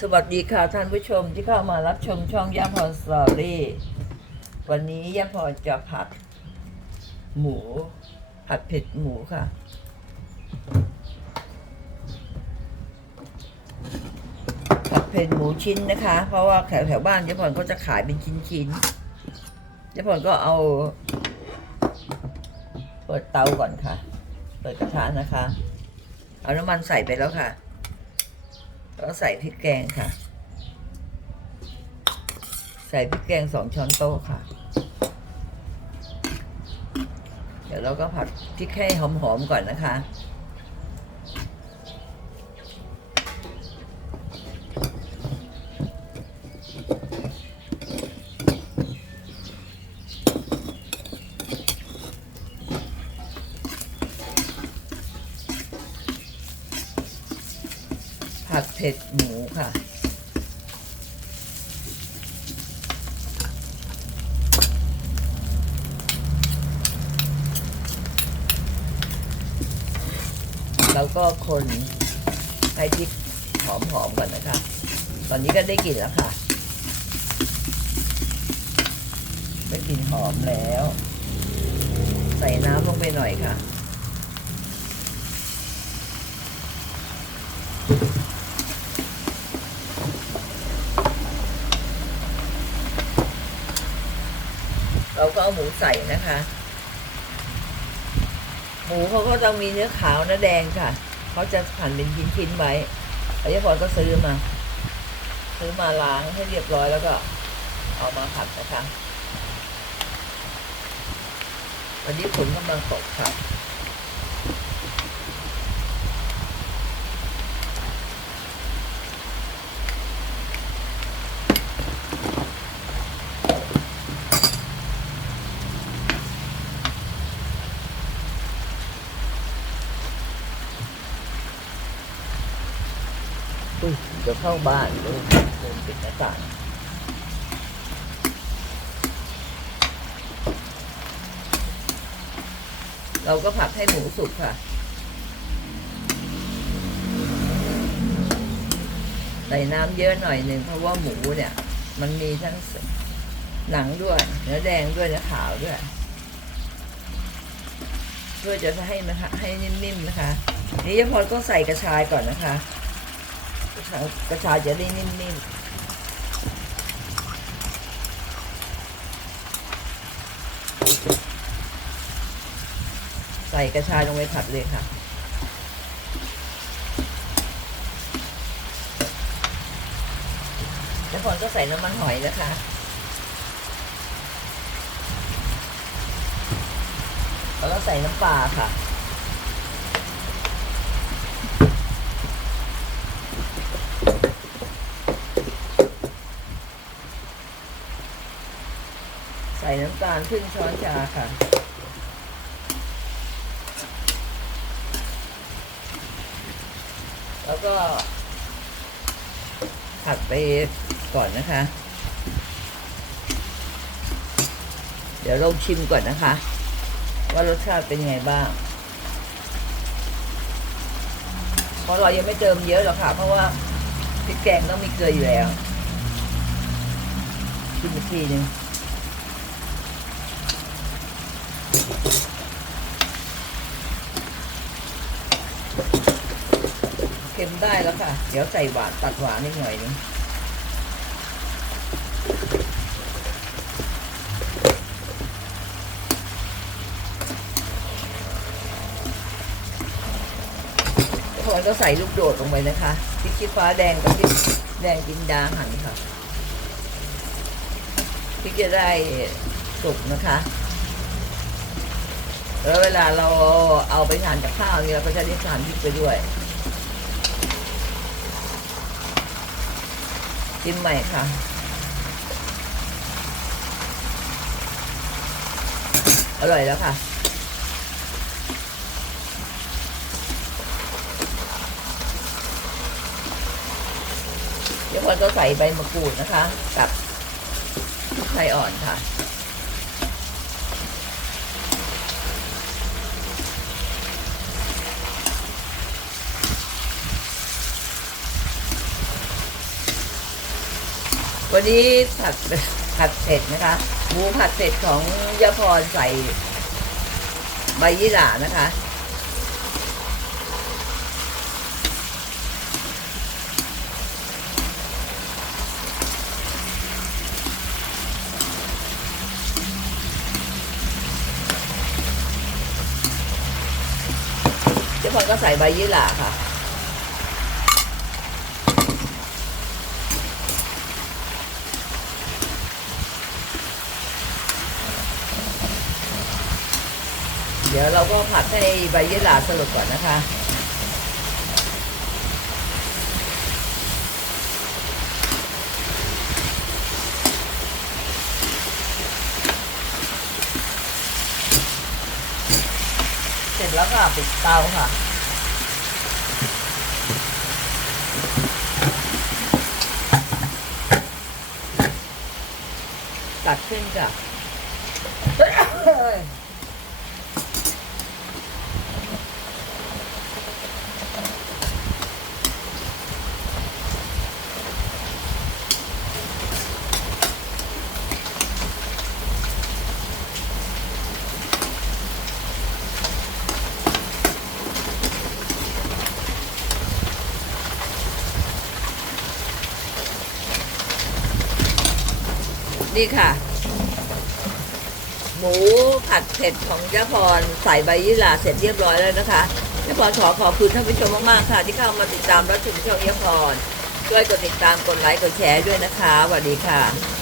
สวัสดีค่ะท่านผู้ชมที่เข้ามารับชมช่องย่าพรสตอรี่วันนี้ย่าพรจะผัด หมู ผัดเผ็ดหมูค่ะ ผัดเผ็ดหมูชิ้นนะคะ เพราะว่าแถวแถวบ้านย่าพรก็จะขายเป็นชิ้นชิ้นๆย่าพรก็เอา เปิดเตาก่อนค่ะ เปิดกระทะนะคะ เอาน้ำมันใส่ไปแล้วค่ะ แล้วใส่พริกแกงค่ะ ใส่พริกแกงสองช้อนโต๊ะค่ะ เดี๋ยวเราก็ผัดพริกให้หอมๆก่อนนะคะ ผัดเผ็ดหมูค่ะ แล้วก็คนให้พริกหอมๆก่อนนะคะ ตอนนี้ก็ได้กลิ่นแล้วค่ะได้กลิ่นหอมแล้ว ใส่น้ำลงไปหน่อยค่ะ เราก็เอาหมูใส่นะคะ หมูเขาก็ต้องมีเนื้อขาวเนื้อแดงค่ะ เขาจะหั่นเป็นชิ้นๆไว้อายพรก็ซื้อมา ซื้อมาล้างให้เรียบร้อยแล้วก็เอามาผัดนะคะวันนี้ฝนกำลังตกค่ะ อุ้ยเดี๋ยวเข้าบ้านเลยลืมปิดหน้าต่างเราก็ผัดให้หมูสุกค่ะ ใส่น้ำเยอะหน่อยหนึ่งเพราะว่าหมูเนี่ย มันมีทั้งหนังด้วยเนื้อแดงด้วยเนื้อขาวด้วย เพื่อจะให้มันให้นิ่มๆนะคะ นี่ยพรก็ใส่กระชายก่อนนะคะ กระชายจะได้นิ่มๆใส่กระชายลงไปผัดเลยค่ะ แล้วพรก็ใส่น้ำมันหอยนะคะ แล้วก็ใส่น้ำปลาค่ะ น้ำตาลครึ่งช้อนชาค่ะ แล้วก็ผัดไปก่อนนะคะ เดี๋ยวเราชิมก่อนนะคะ ว่ารสชาติเป็นไงบ้างเพราะเรายังไม่เติมเยอะหรอกค่ะ เพราะว่าพริกแกงต้องมีเกลืออยู่แล้วชิมอีกทีหนึ่ง เค็ม ได้แล้วค่ะ เดี๋ยวใส่หวานตัดหวานนิดหน่อยนึงพอก็ใส่ลูกโดดลงไปนะคะพริกชี้ฟ้าแดงกับพริกแดงกินดาหั่นค่ะพริกจะได้สุกนะคะแล้วเวลาเราเอาไปทานกับข้าวเนี่ยเราก็จะได้ทานพริกไปด้วย จิ้มใหม่ค่ะอร่อยแล้วค่ะเดี๋ยวพอจะใส่ใบมะกรูดนะคะ กับไข่อ่อนค่ะ วันนี้ผัดผัดเสร็จนะคะหมูผัดเสร็จของยาพรใส่ใบยี่หร่านะคะยาพรก็ใส่ใบยี่หร่าค่ะ เดี๋ยวเราก็ผัดให้ใบยี่หร่าสลดก่อนนะคะ เสร็จแล้วก็ปิดเตาค่ะตัดขึ้นจ้ะ นี่ค่ะ หมูผัดเผ็ดของยาพรใส่ใบยี่หร่าเสร็จเรียบร้อยแล้วนะคะยาพรขอขอบคุณท่านผู้ชมมากๆค่ะ ที่เข้ามาติดตามรับชมช่องยาพรช่วยกดติดตามกดไลค์กดแชร์ด้วยนะคะสวัสดีค่ะ